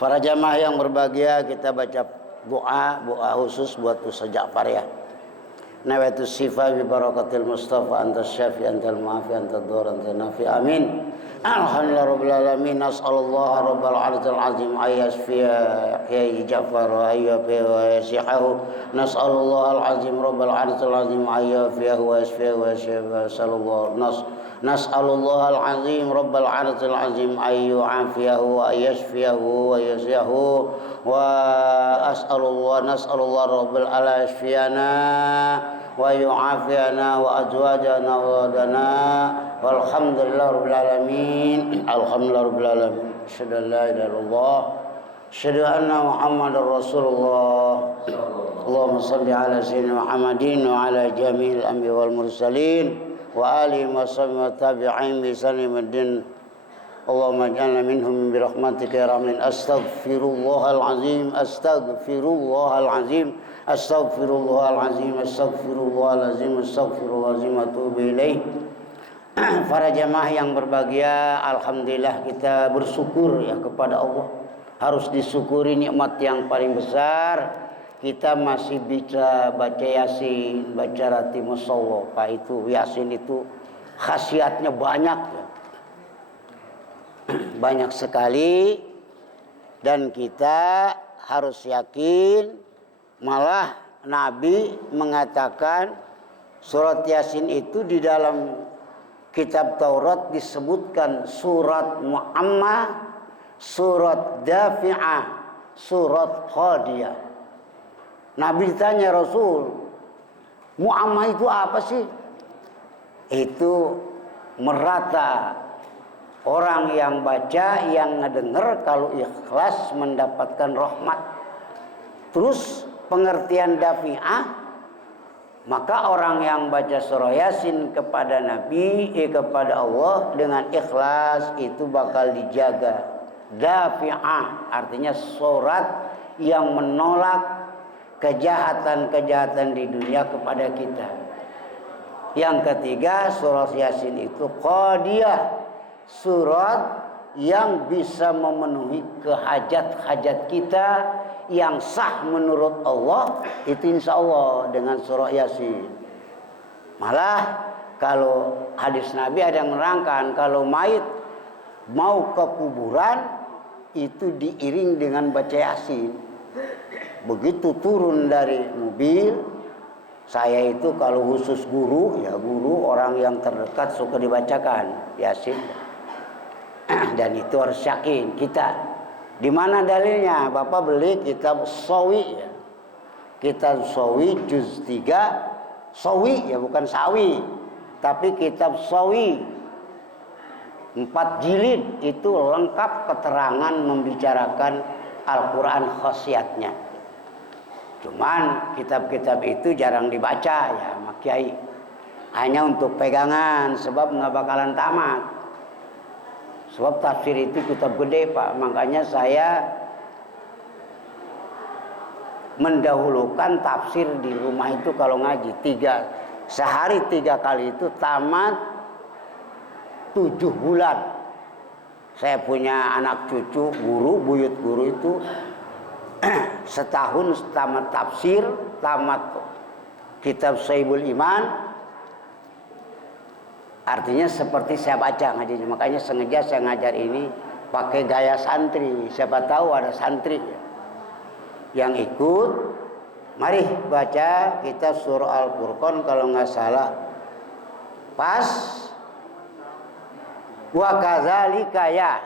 Para jamaah yang berbahagia, kita baca doa khusus buat Ustaz Ja'far ya. Nawaitu syifa bi barakatil Mustafa anta syafi antal muafi anta dhur anta nafi amin. Alhamdulillah rabbil alamin. Nas'alullah rabbal arsyil azim ayyashfiya ya Ja'far wa ayyafi wa yasihahu. Nas'alullah al-azim rabbal arsyil azim ayyafiyahu wa yashfiyahu wa yashallallahu Nas'alullah al-azim rabbal arsyil azim ayyu'afiyahu wa yashfiyahu wa yasihahu wa nas'alullah rabbil alasfiyana wa yu'afiyana wa azwajana wa wadana walhamdulillah rabbil alamin. Alhamdulillah rabbil alamin. Asyhadu an la ilaha illallah asyhadu anna Muhammadar Rasulullah. Allahumma shalli ala sayyidina Muhammadin wa ala jami'il anbiya wal mursalin wa alihi wa sahbihi wa tabi'in bi sanimiddin. Allahumma ij'alna minhum bi rahmatika ya rahman. Astaghfirullahal azim, astaghfirullahal azim, astaghfirullahal azim, astaghfirullahal azim, astaghfirullahal azim wa atubu ilaih. Para jamaah yang berbahagia, alhamdulillah kita bersyukur ya kepada Allah. Harus disyukuri nikmat yang paling besar. Kita masih bisa baca Yasin, baca Rati Musawwaf. Itu Yasin itu khasiatnya banyak ya. Banyak sekali, dan kita harus yakin, malah Nabi mengatakan surat Yasin itu di dalam kitab Taurat disebutkan surat Mu'ammah, surat Dafi'ah, surat Qadiyah. Nabi ditanya Rasul, Mu'ammah itu apa sih? Itu merata orang yang baca, yang ngedenger, kalau ikhlas mendapatkan rahmat. Terus pengertian Dafi'ah, maka orang yang baca surah Yasin kepada Nabi, kepada Allah dengan ikhlas itu bakal dijaga. Dafi'ah artinya surat yang menolak kejahatan-kejahatan di dunia kepada kita. Yang ketiga, surah Yasin itu Qadiyah, surat yang bisa memenuhi kehajat-hajat kita yang sah menurut Allah, itu insya Allah dengan surah Yasin. Malah kalau hadis Nabi ada yang menerangkan kalau mayit mau ke kuburan itu diiring dengan baca Yasin. Begitu turun dari mobil, saya itu kalau khusus guru, ya guru orang yang terdekat suka dibacakan Yasin. Dan itu harus yakin kita. Di mana dalilnya? Bapak beli kitab Sawi ya. Kitab Sawi juz 3, Sawi ya bukan sawi, tapi kitab Sawi 4 jilid itu lengkap keterangan membicarakan Al-Quran khasiatnya. Cuman kitab-kitab itu jarang dibaca ya sama kiai. Hanya untuk pegangan, sebab nggak bakalan tamat. Sebab tafsir itu kitab gede Pak. Makanya saya mendahulukan tafsir di rumah itu kalau ngaji. Sehari 3 kali itu tamat 7 bulan. Saya punya anak cucu guru, buyut guru itu setahun tamat tafsir, tamat kitab Syaibul Iman. Artinya seperti saya baca ngajinya. Makanya sengaja saya ngajar ini pakai gaya santri. Siapa tahu ada santri yang ikut. Mari baca kitab surah Al-Furqan kalau nggak salah pas wa kadzalika ya.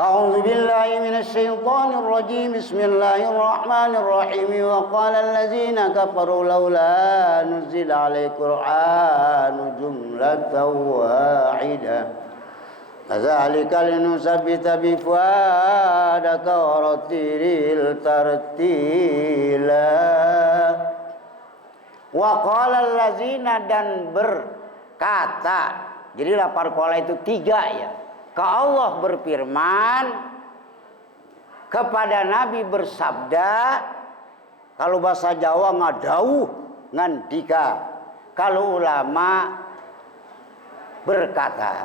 A'udzu billahi minasy syaithanir rajim. Bismillahirrahmanirrahim. Wa qala allazina kafaru laula nuzila 'alaihi qur'anu jumlatan wahidah. Kadzalika linusabbita bi fuadaka wa rattilil tartila. Wa qala allazina, dan berkata. Jadi lapar qala itu 3 ya. Allah berfirman kepada Nabi bersabda, kalau bahasa Jawa ngadauh ngandika, kalau ulama berkata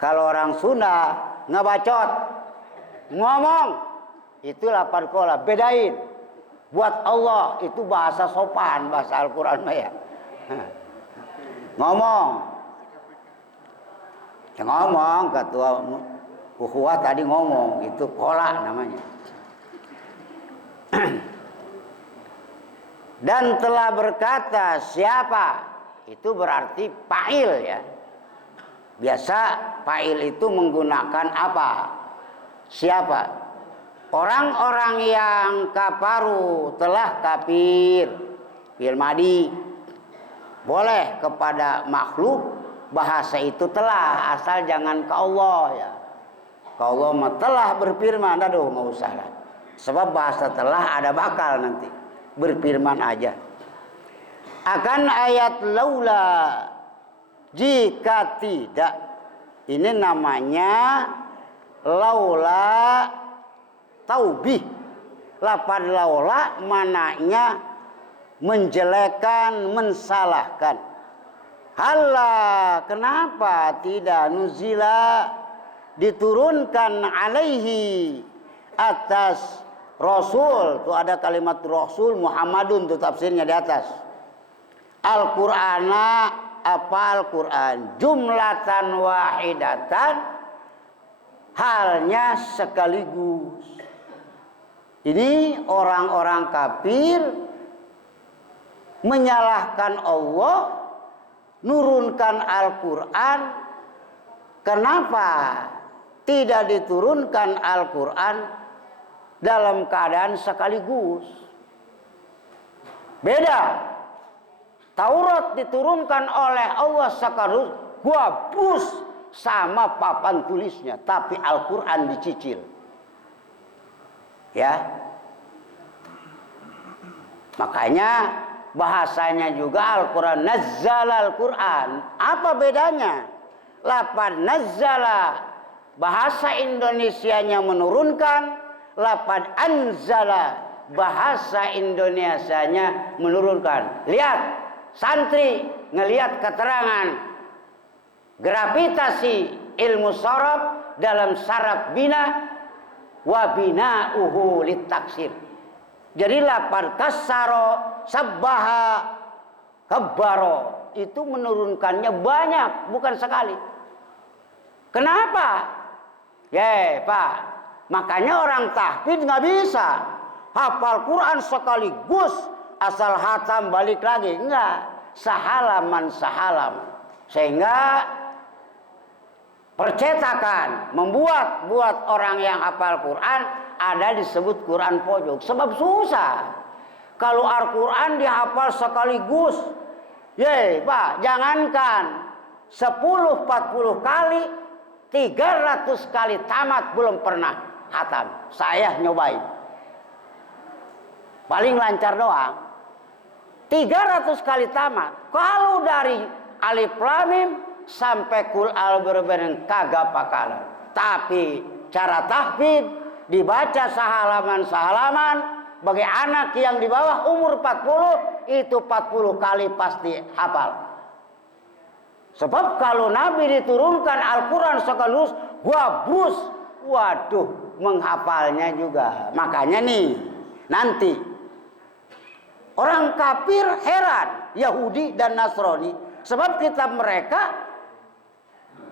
Kalau orang Sunda ngebacot, ngomong, itu lapar kola. Bedain. Buat Allah itu bahasa sopan, bahasa Al-Quran mah ya. Ngomong. Ya ngomong, ketua ukhuwah tadi ngomong, itu kola namanya. Dan telah berkata siapa? Itu berarti fa'il ya. Biasa fa'il itu menggunakan apa? Siapa? Orang-orang yang kafaru telah kafir. Fi'il madi. Boleh kepada makhluk bahasa itu telah, asal jangan ke Allah ya. Ke Allah mah telah berfirman, aduh nggak usah lah. Sebab bahasa telah ada bakal nanti. Berfirman aja. Akan ayat laula, jika tidak, ini namanya laula taubih. Lafaz laula mananya menjelekkan, mensalahkan. Halah, kenapa tidak nuzila diturunkan alaihi atas Rasul? Tuh ada kalimat Rasul Muhammadun, tuh tafsirnya di atas. Al-Qur'ana, apa Al-Quran? Jumlatan wahidatan, halnya sekaligus. Ini orang-orang kafir menyalahkan Allah, nurunkan Al-Quran. Kenapa tidak diturunkan Al-Quran dalam keadaan sekaligus? Beda. Taurat diturunkan oleh Allah sekaligus, gabus sama papan tulisnya, tapi Al-Quran dicicil. Ya, makanya bahasanya juga Al-Quran, nazzala Al-Quran. Apa bedanya? Lafaz nazzala bahasa Indonesianya menurunkan, lafaz anzala bahasa Indonesianya menurunkan. Lihat, santri ngelihat keterangan gravitasi ilmu sorof dalam saraf bina wa bina'uhu litaksir. Jadi lafaz kasaro, sabbaha, kabbaro itu menurunkannya banyak, bukan sekali. Kenapa? Ya Pak, makanya orang tahfidz nggak bisa hafal Quran sekaligus asal hatam balik lagi, enggak, sahalaman sahalaman. Sehingga percetakan buat orang yang hafal Quran ada disebut Quran pojok, sebab susah. Kalau Al-Quran dihafal sekaligus, ye Pak, jangankan 10-40 kali, 300 kali tamat belum pernah hatam. Saya nyobain, paling lancar doang. 300 kali tamat. Kalau dari alif lam mim sampai kul al berben kagak bakalan. Tapi cara tahfidz dibaca sehalaman-sehalaman bagi anak yang di bawah umur 40 itu 40 kali pasti hafal. Sebab kalau Nabi diturunkan Al-Quran sekaligus, gabus, waduh, menghafalnya juga. Makanya nih, nanti orang kafir heran, Yahudi dan Nasrani, sebab kitab mereka,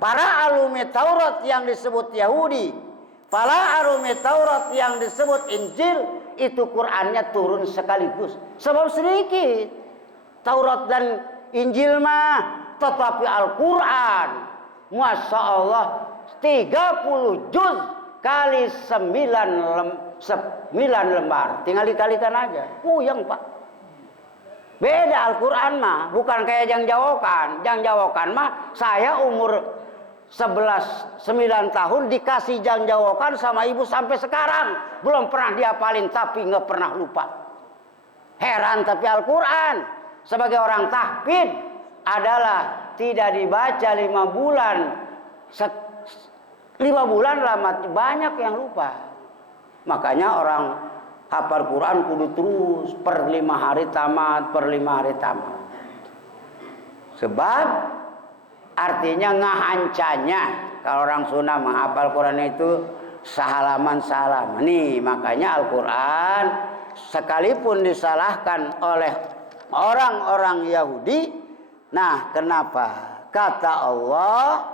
para alumni Taurat yang disebut Yahudi, para alumni Taurat yang disebut Injil, itu Qurannya turun sekaligus. Sebab sedikit Taurat dan Injil mah, tetapi Al-Quran, Masya Allah, 30 juz kali 9 lembar. Tinggal dikalikan aja. Puyeng Pak. Beda Al-Quran mah, bukan kayak Jang Jawokan. Jang Jawokan mah, saya umur 9 tahun dikasih Jang Jawokan sama ibu sampai sekarang. Belum pernah dihafalin, tapi nggak pernah lupa. Heran, tapi Al-Quran sebagai orang tahfidz adalah tidak dibaca 5 bulan. 5 bulan lama, banyak yang lupa. Makanya orang hafal Quran kudu terus per 5 hari tamat, per 5 hari tamat. Sebab artinya ngahancanya kalau orang Sunda menghafal Quran itu sehalaman. Nih, makanya Al-Quran sekalipun disalahkan oleh orang-orang Yahudi, nah kenapa? Kata Allah,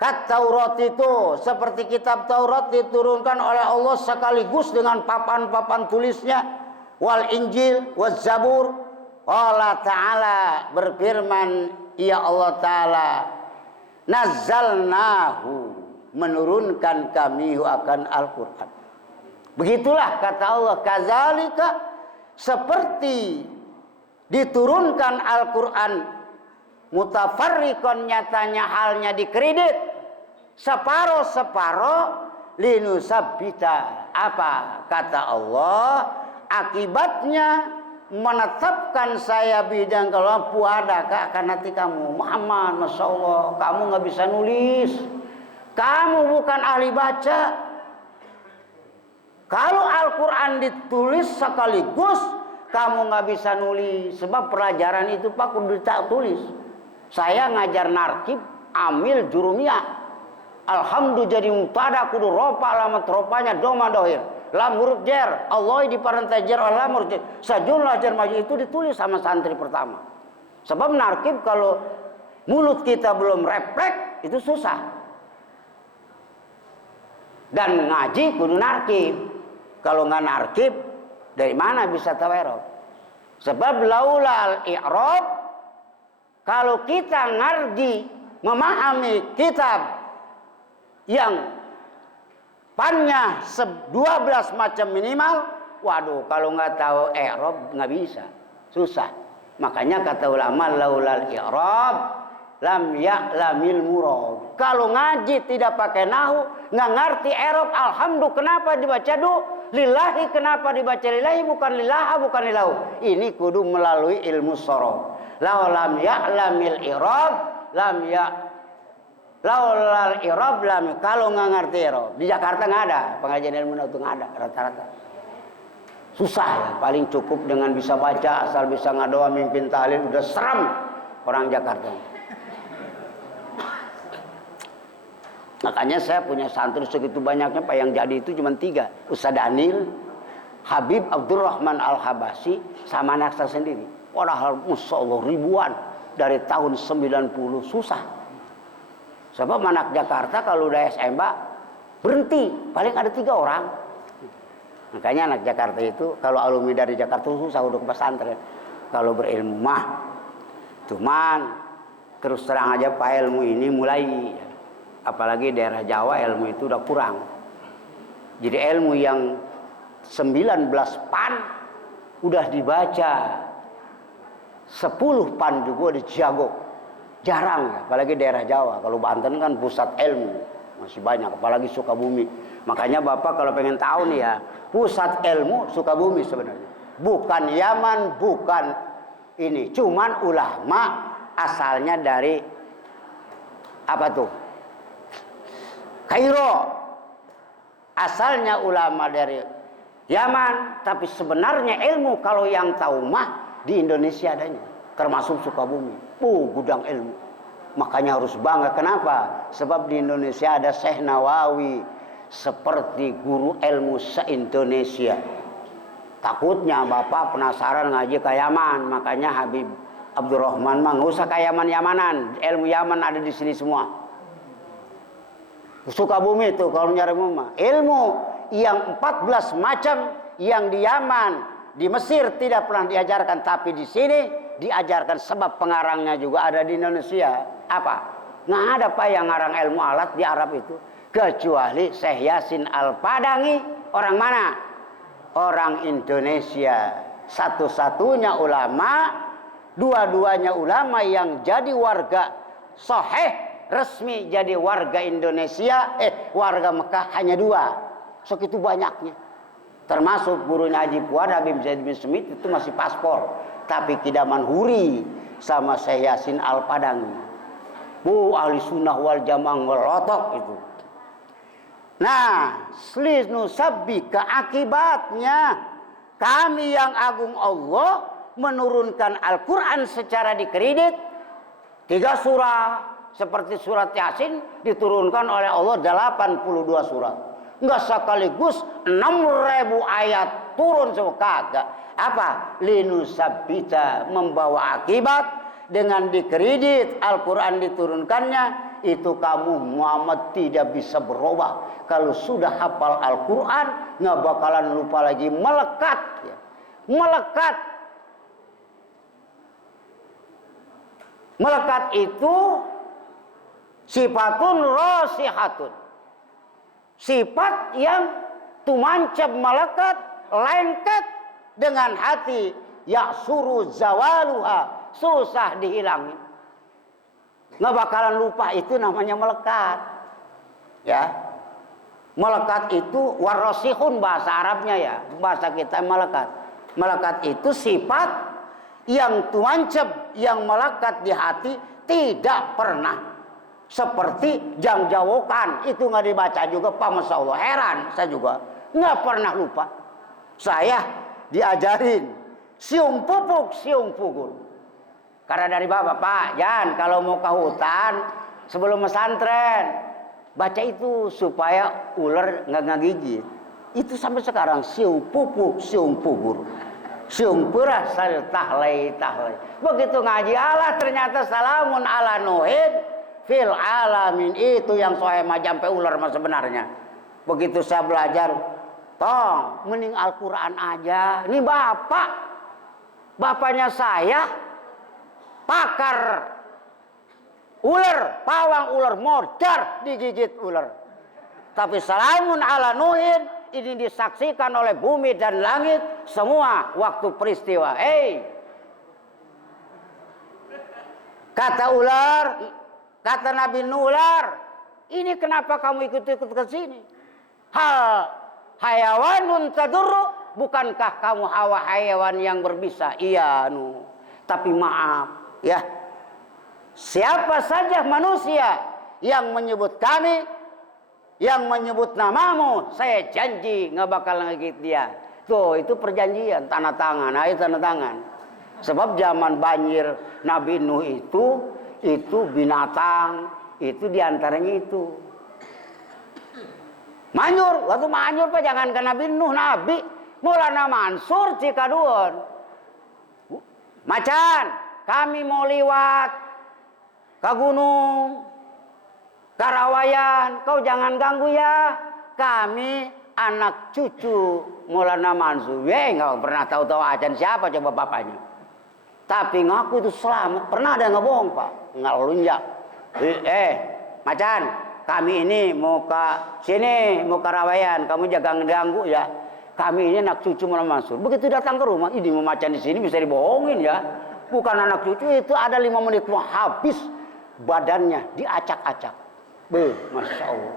Taurat itu seperti kitab Taurat diturunkan oleh Allah sekaligus dengan papan-papan tulisnya, wal Injil, wal Zabur. Allah Ta'ala berfirman, ya Allah Ta'ala, nazzalnahu, menurunkan kami akan Al-Quran. Begitulah kata Allah, kazalika, seperti diturunkan Al-Quran, mutafarriqon, nyatanya halnya dikredit separuh-separuh, linusabbita, apa kata Allah, akibatnya menetapkan saya bidang kalau puada akan hati kamu. Muhammad, Masya Allah, kamu nggak bisa nulis, kamu bukan ahli baca. Kalau Al-Quran ditulis sekaligus, kamu nggak bisa nulis, sebab pelajaran itu Pak kudu tulis. Saya ngajar narkib, amil jurumiyah, alhamdulillah jadi mutada kudu ropa, alamat ropanya doma dohir, lam huruf jer, Allah di parantai jer, lam huruf jer, sejumlah jer maju itu ditulis sama santri pertama. Sebab narkib kalau mulut kita belum refleks itu susah. Dan ngaji kudu narkib. Kalau nggak narkib, dari mana bisa tahu i'rab? Sebab laulal i'rab, kalau kita ngerti memahami kitab yang pannya 12 macam minimal, waduh, kalau nggak tahu i'rab nggak bisa, susah. Makanya kata ulama, laulal i'rab lam ya'lamil murad. Kalau ngaji tidak pakai nahu, nggak ngerti i'rab, alhamdulillah kenapa dibaca lillahi, kenapa dibaca lillahi bukan lillaha, bukan lilahu. Ini kudu melalui ilmu sorof. Lau lam ya'lamil i'rab lam laulal i'rab lam, kalau nggak ngerti i'rab. Di Jakarta nggak ada pengajian ilmu nahu, nggak ada rata-rata. Susah ya, paling cukup dengan bisa baca, asal bisa ngadoa, mimpin tahlil, udah seram orang Jakarta. Makanya saya punya santri segitu banyaknya, Pak, yang jadi itu cuma 3. Ustaz Danil, Habib Abdurrahman Al-Habasi, sama anak saya sendiri. Padahal Masya Allah ribuan dari tahun 90, susah. Sebab anak Jakarta kalau udah SMA berhenti, paling ada 3 orang. Makanya anak Jakarta itu kalau alumni dari Jakarta susah udah ke pesantren. Kalau berilmu mah, cuman terus terang aja Pak, ilmu ini mulai, apalagi daerah Jawa ilmu itu udah kurang. Jadi ilmu yang 19 pan udah dibaca, 10 pan juga udah jago. Jarang ya, apalagi daerah Jawa. Kalau Banten kan pusat ilmu, masih banyak, apalagi Sukabumi. Makanya Bapak kalau pengen tahu nih ya, pusat ilmu Sukabumi sebenarnya. Bukan Yaman, bukan ini. Cuman ulama asalnya dari apa tuh? Kairo. Asalnya ulama dari Yaman, tapi sebenarnya ilmu kalau yang tahu mah di Indonesia adanya, termasuk Sukabumi. Gudang ilmu. Makanya harus bangga. Kenapa? Sebab di Indonesia ada Syekh Nawawi, seperti guru ilmu se-Indonesia. Takutnya Bapak penasaran ngaji ke Yaman, makanya Habib Abdurrahman mah nggak usah ke Yaman-Yamanan, ilmu Yaman ada di sini semua. Sukabumi itu kalau nyari ilmu yang 14 macam yang di Yaman, di Mesir tidak pernah diajarkan, tapi di sini diajarkan, sebab pengarangnya juga ada di Indonesia. Apa? Nggak ada Pak yang ngarang ilmu alat di Arab itu, kecuali Syekh Yasin Al-Padangi. Orang mana? Orang Indonesia. Satu-satunya ulama, dua-duanya ulama yang jadi warga sahih resmi, jadi warga Indonesia, warga Mekah hanya 2. Segitu banyaknya. Termasuk gurunya Haji Fuad, Habib Zaid bin Smith itu masih paspor. Tapi Kidaman Huri sama Syekh Yasin Al-Padangi. Ahli sunnah wal jamaah ngelotok itu. Nah, slinu sabbi, keakibatnya kami yang agung Allah menurunkan Al-Quran secara dikredit 3 surah, seperti surat Yasin diturunkan oleh Allah 82 surat. Enggak sekaligus 6.000 ayat turun semua, kagak. Apa? Linusabbita, membawa akibat dengan dikredit Al-Quran diturunkannya. Itu kamu Muhammad tidak bisa berubah. Kalau sudah hafal Al-Quran nggak bakalan lupa lagi, melekat ya. Melekat. Melekat itu sifatun rasihatun. Sifat yang tumancap melekat, lengket dengan hati, yaksuru zawaluha, susah dihilangin. Nggak bakalan lupa, itu namanya melekat. Ya. Melekat itu warasihun bahasa Arabnya ya, bahasa kita melekat. Melekat itu sifat yang tumancap, yang melekat di hati, tidak pernah seperti jangjawokan, itu nggak dibaca juga, Pak, Masya Allah, heran saya juga nggak pernah lupa. Saya diajarin siung pupuk siung pugur, karena dari bapak, Pak Jan kalau mau ke hutan sebelum pesantren baca itu supaya ular nggak ngegigit. Itu sampai sekarang siung pupuk siung pugur, siung purah sal tahlai tahlai. Begitu ngaji Allah ternyata salamun ala nuhin fil alamin, itu yang sohe majampe ular mas sebenarnya. Begitu saya belajar, tong mending Al-Quran aja. Ini bapaknya saya pakar ular, pawang ular, mordar digigit ular. Tapi salamun ala nuhin ini disaksikan oleh bumi dan langit semua waktu peristiwa. Kata ular, kata Nabi Nular, ini kenapa kamu ikut-ikut ke sini? Hayawanun tadurru, bukankah kamu hawa hayawan yang berbisa? Iya, tapi maaf, ya. Siapa saja manusia yang menyebut kami, yang menyebut namamu, saya janji nggak bakal ngegigit dia. Tuh, itu perjanjian, tanda tangan, ayo tanda tangan. Sebab zaman banjir Nabi Nuh itu binatang, itu diantaranya itu manjur. Waktu manjur Pak, jangan ke Nabi Nuh, Nabi Maulana Mansur Cikaduon, macan kami mau liwat ke gunung Karawayan, kau jangan ganggu ya, kami anak cucu Maulana Mansur. Nggak pernah tahu-tahu acan siapa coba bapaknya, tapi ngaku itu selamat. Pernah ada yang ngebohong Pak, nggak lunjak. Macan, kami ini mau ke sini, mau ke Rawayan, kamu jangan ganggu ya. Kami ini anak cucu Maulana Mansur. Begitu datang ke rumah, ini mau macan di sini bisa dibohongin ya. Bukan anak cucu, itu ada 5 menit mau habis badannya diacak-acak. Masya Allah.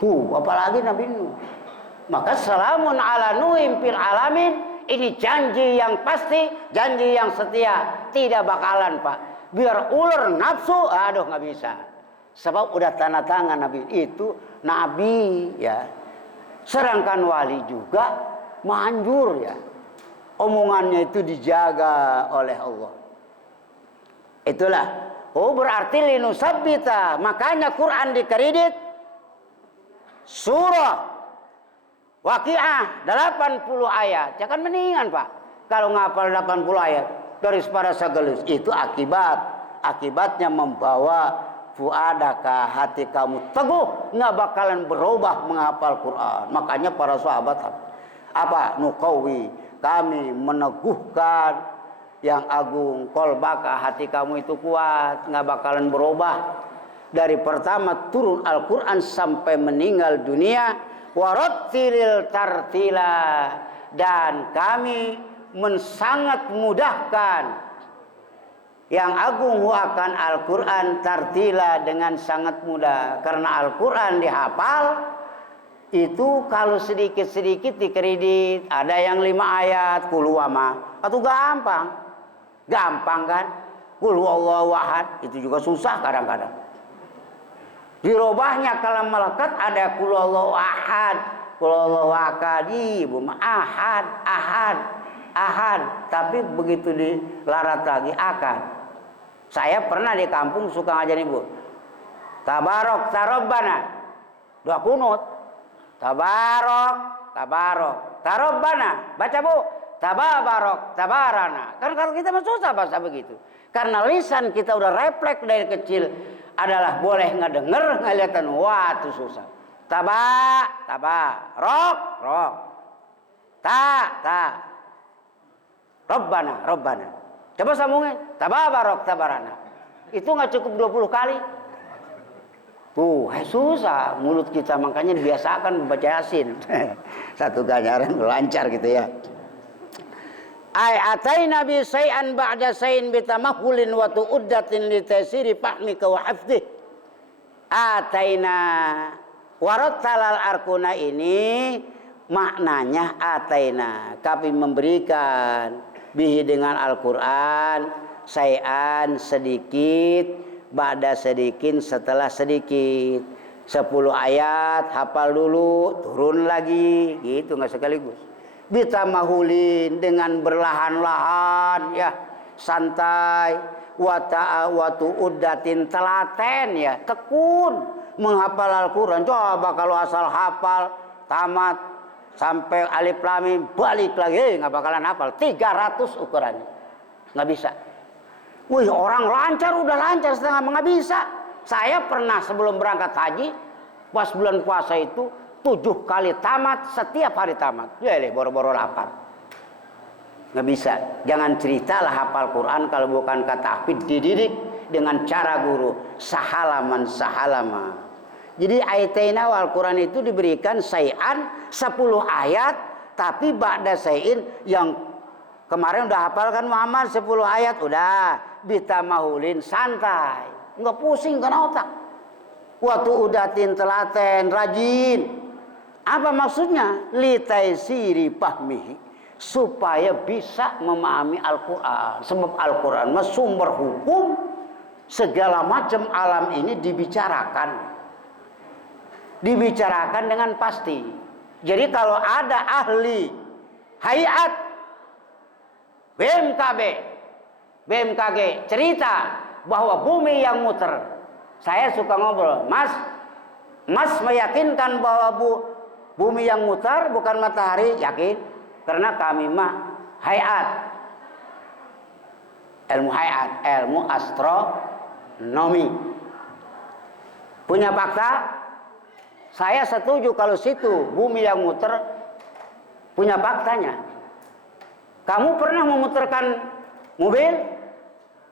Tuh, apalagi Nabi Nuh. Maka salamun ala nuhim fil alamin. Ini janji yang pasti, janji yang setia, tidak bakalan Pak. Biar ular nafsu, aduh nggak bisa. Sebab udah tanda tangan Nabi itu Nabi ya. Sedangkan wali juga manjur ya. Omongannya itu dijaga oleh Allah. Itulah. Oh berarti linusabbita. Makanya Quran dikredit surah Waqiah 80 ayat. Jangan mendingan Pak. Kalau ngapal 80 ayat garis para segelis, itu akibatnya membawa fuadaka, hati kamu teguh, nggak bakalan berubah menghafal Quran. Makanya para sahabat apa? Nuqawi, kami meneguhkan yang agung, kolbaka, hati kamu itu kuat, nggak bakalan berubah. Dari pertama turun Al-Quran sampai meninggal dunia, warattilil tartila, dan kami sangat mudahkan yang agung akan Al-Quran tartila dengan sangat mudah. Karena Al-Quran dihafal itu kalau sedikit-sedikit dikredit, ada yang 5 ayat kuluwama, atau gampang kan, kul huwallahu ahad, itu juga susah kadang-kadang. Dirobahnya kalau melekat ada kul huwallahu ahad, kul huwallahu akad, ahad, tapi begitu dilarat lagi akad. Saya pernah di kampung suka ngajarin Ibu, Tabarok tarobbana. Doa kunut. Tabarok, tabarok, tarobbana. Baca Bu. Tababarok, tabarana. Kan kalau kita mah susah bahasa begitu. Karena lisan kita udah refleks dari kecil adalah boleh ngedenger, ngelihatan. Wah, itu susah. Rok, rok. Ta. Robbana, robbana. Coba sambungin. Tababarok, tabarana. Itu nggak cukup 20 kali. Tuh, susah mulut kita, makanya dibiasakan membaca Yasin. Satu ganjaran lancar gitu ya. Ataina bi syai'an ba'da syai'in bitamahulin wa tu'uddatin li tasiri fahmika wa hafdih. Ataina warattalal arkuna ini maknanya ataina, kami memberikan bihi dengan Al-Qur'an syai'an sedikit ba'da sedikit setelah sedikit. 10 ayat hafal dulu, turun lagi, gitu nggak sekaligus. Bitamahulin dengan berlahan-lahan ya, santai. Watu udatin telaten ya, tekun menghafal Al-Quran. Coba kalau asal hafal tamat sampai alif lam mim balik lagi nggak bakalan hafal. 300 ukurannya nggak bisa. Wih, orang lancar udah lancar, setengah nggak bisa. Saya pernah sebelum berangkat haji pas bulan puasa itu 7 kali tamat, setiap hari tamat. Ya, boro-boro lapar. Nggak bisa. Jangan ceritalah hafal Quran kalau bukan kata hafid dididik dengan cara guru. Sahalaman. Jadi ayataina wal Quran itu diberikan syai'an 10 ayat, tapi ba'da syai'in yang kemarin udah hafal kan Muhammad 10 ayat udah bitamahulin santai. Nggak pusing kan otak. Waktu udatin telaten, rajin. Apa maksudnya? Litaisiri fahmihi, supaya bisa memahami Al-Quran. Sebab Al-Quran mah sumber hukum, segala macam alam ini dibicarakan dengan pasti. Jadi kalau ada ahli hayat BMKG cerita bahwa bumi yang muter, saya suka ngobrol, Mas meyakinkan bahwa bumi yang muter bukan matahari? Yakin, karena kami mah ilmu astronomi, punya fakta. Saya setuju kalau situ bumi yang muter punya faktanya. Kamu pernah memutarkan mobil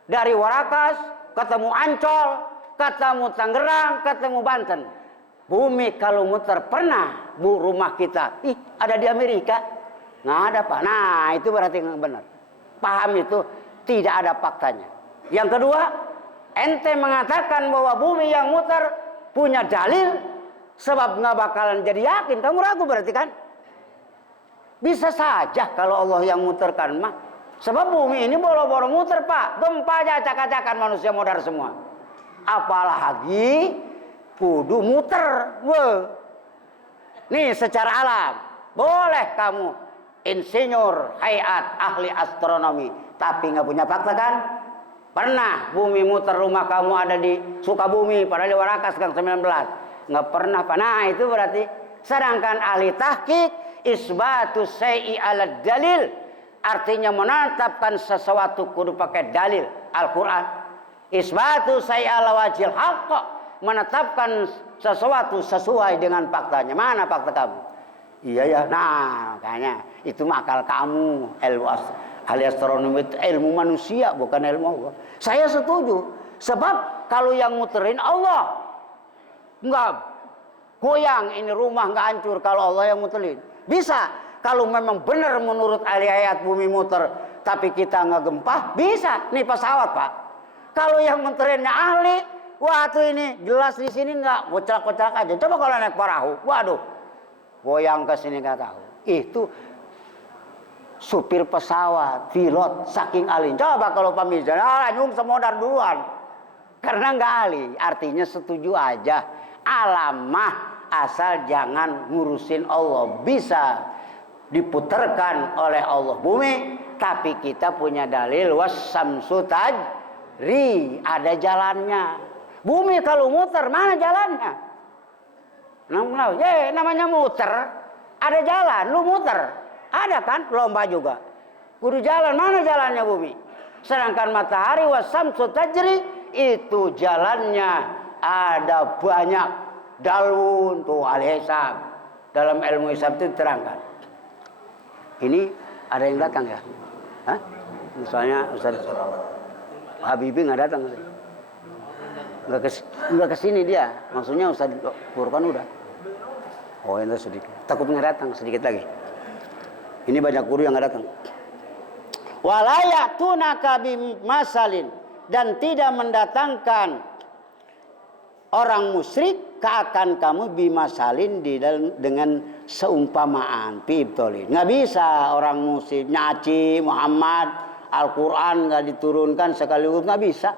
dari Warakas ketemu Ancol, ketemu Tangerang, ketemu Banten? Bumi kalau muter pernah, Bu, rumah kita. Ada di Amerika. Nggak ada, Pak. Nah, itu berarti nggak benar. Paham itu tidak ada faktanya. Yang kedua, ente mengatakan bahwa bumi yang muter punya dalil, sebab nggak bakalan jadi yakin. Kamu ragu berarti kan? Bisa saja kalau Allah yang muterkan mah. Sebab bumi ini boro-boro muter, Pak. Gempa aja acak-acakan manusia modar semua. Apalagi kudu muter. Wah. Nih secara alam boleh kamu insinyur, hayat, ahli astronomi, tapi nggak punya fakta kan? Pernah bumi muter, rumah kamu ada di Sukabumi, padahal di Warakas Gang 19. Nggak pernah, Pak. Nah, itu berarti. Sedangkan ahli tahqiq isbatu syai'i ala dalil, artinya menetapkan sesuatu kudu pakai dalil Al-Quran. Isbatu syai'i ala wajhil haqq, menetapkan sesuatu sesuai dengan faktanya. Mana fakta kamu? Iya ya. Nah, makanya itu akal kamu. Ahli astronomi itu ilmu manusia, bukan ilmu Allah. Saya setuju. Sebab kalau yang muterin Allah, enggak goyang ini rumah, enggak hancur kalau Allah yang muterin. Bisa. Kalau memang benar menurut ahli ayat bumi muter, tapi kita nggak gempa, bisa. Nih pesawat, Pak. Kalau yang muterinnya ahli, wah tuh ini jelas di sini nggak kocak-kocak aja. Coba kalau naik perahu, waduh, goyang ke sini nggak tahu. Itu supir pesawat, pilot, saking ahli. Coba kalau pemimpin, nyung semodar duluan. Karena nggak ahli, artinya setuju aja. Alamah asal jangan ngurusin Allah. Bisa diputarkan oleh Allah bumi, tapi kita punya dalil wasamsu tajri, ada jalannya. Bumi kalau muter, mana jalannya? Namanya muter, ada jalan, lu muter. Ada kan lomba juga. Kudu jalan, mana jalannya bumi? Sedangkan matahari wasamsu tajri itu jalannya ada banyak. Dalun tuh al-hisab. Dalam ilmu hisab itu terangkan. Ini ada yang datang ya? Hah? Misalnya Ustaz Habibie nggak datang. Nggak kesini dia. Maksudnya Ustaz Furqan udah. Oh itu sedikit. Takut nggak datang sedikit lagi. Ini banyak guru yang nggak datang. Walayatuna bimasalin, dan tidak mendatangkan orang musyrik akan kamu bimasalin dengan seumpamaan pibtolin. Nggak bisa orang musyrik nyaci Muhammad Al-Quran nggak diturunkan sekaligus, nggak bisa.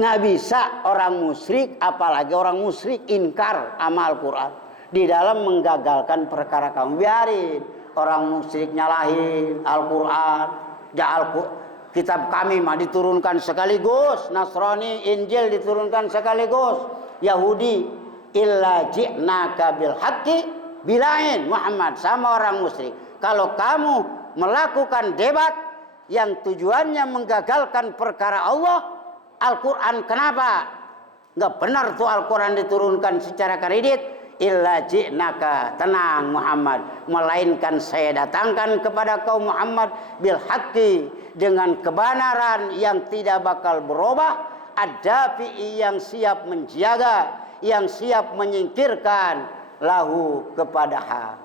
Nggak bisa orang musyrik, apalagi orang musyrik inkar sama Al-Quran di dalam menggagalkan perkara kamu. Biarin orang musyrik nyalahin Al-Quran, kitab kami mah diturunkan sekaligus, Nasrani Injil diturunkan sekaligus, Yahudi illa ji'naka bil haqqi bilain Muhammad sama orang musyrik. Kalau kamu melakukan debat yang tujuannya menggagalkan perkara Allah, Al-Quran kenapa? Nggak benar tuh Al-Quran diturunkan secara kredit. Illa ji'naka, tenang Muhammad, melainkan saya datangkan kepada kaum Muhammad bil haqqi, dengan kebenaran yang tidak bakal berubah, ad-dafi'i, yang siap menjaga, yang siap menyingkirkan lahu kepada hak.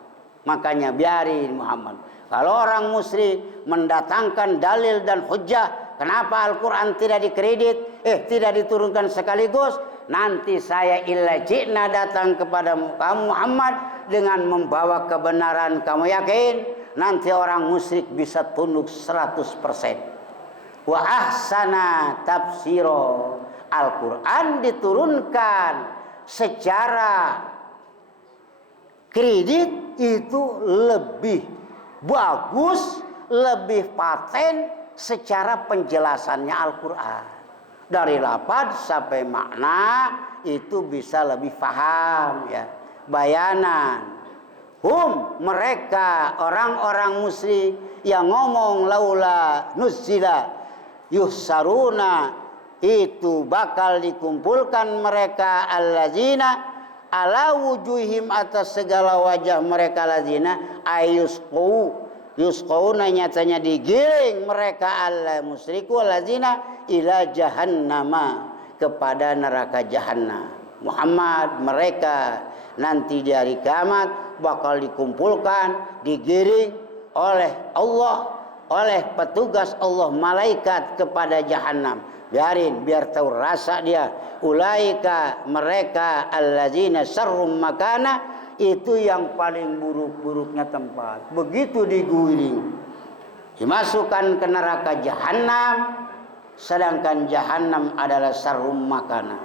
Makanya biarin Muhammad. Kalau orang musyrik mendatangkan dalil dan hujjah, kenapa Al-Quran tidak dikredit, tidak diturunkan sekaligus? Nanti saya illa ji'na datang kepada kamu Muhammad dengan membawa kebenaran. Kamu yakin? Nanti orang musyrik bisa tunduk 100%. Wa ahsana tafsiro. Al-Quran diturunkan secara kredit itu lebih bagus, lebih paten secara penjelasannya Al-Quran. Dari lafaz sampai makna itu bisa lebih paham ya. Bayanan. Mereka orang-orang musyrik yang ngomong laula nuzila yuhsaruna, itu bakal dikumpulkan mereka allazina ala wujuhim, atas segala wajah mereka lazina yusqauna, nyatanya digiring mereka alla musyriku allazina ila jahannama, kepada neraka jahannam. Muhammad, mereka nanti di hari kiamat bakal dikumpulkan, digiring oleh Allah, oleh petugas Allah malaikat kepada jahannam. Biarin, biar tahu rasa dia. Ulaika, mereka allazina syarrum makana, itu yang paling buruk-buruknya tempat. Begitu diguling, dimasukkan ke neraka jahannam. Sedangkan jahannam adalah syarrum makana,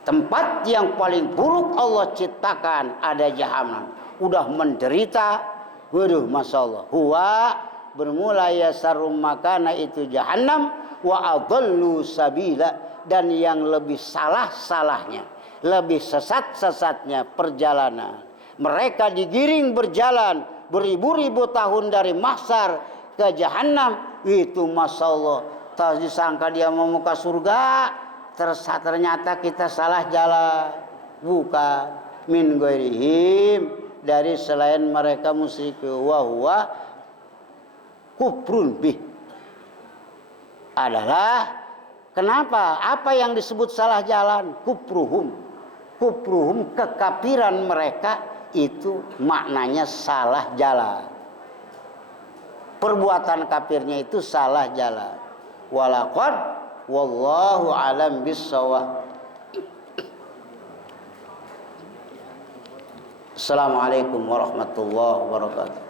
tempat yang paling buruk Allah ciptakan. Ada jahannam, udah menderita. Waduh, masya Allah. Huwa, bermula ya syarrum makana, itu jahannam. Wa adallu sabila, dan yang lebih salah-salahnya, lebih sesat-sesatnya perjalanan. Mereka digiring berjalan beribu-ribu tahun dari mahsyar ke jahannam. Itu masya Allah, tak disangka dia mau muka surga, ternyata kita salah jalan. Bukan min ghairihim, dari selain mereka musyrik. Wa huwa kufrun bih, adalah kenapa? Apa yang disebut salah jalan? Kufruhum, kekafiran mereka itu maknanya salah jalan. Perbuatan kafirnya itu salah jalan. Walaqad wallahu alam bissawab. Assalamualaikum warahmatullahi wabarakatuh.